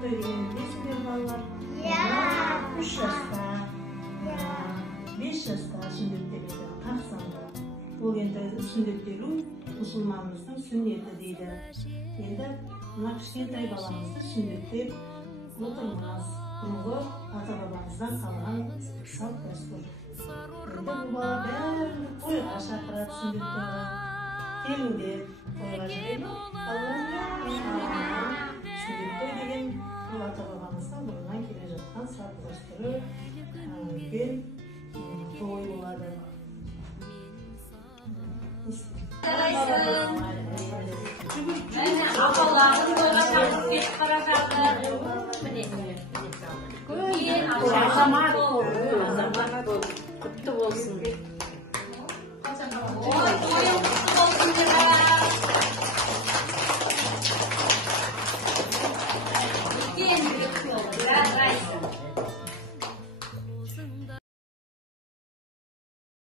той дегенді білесіңдер балалар? 3 жаста, 5 жаста сүндеттеледі, қарсаңда. Ол енді сүндеттелу мұсылманымыздың сүннеті дейді. Енді мына кішкентай баламызды сүндеттеп отырмыз. Бұрынғы ата-бабамыздан қалған салт дәстүр. Енді бұл бала бәрін тойға шақырады, сүндет тойға. Келіңдер, тойға жүреді. Сүндет той деген бұл ата-бабамыздың бұрыннан келе жатқан салт дәстүрі, үлкен той болады. Апаларым тойға шақырып кетіп бара жатыр. Азамат құтты болсын.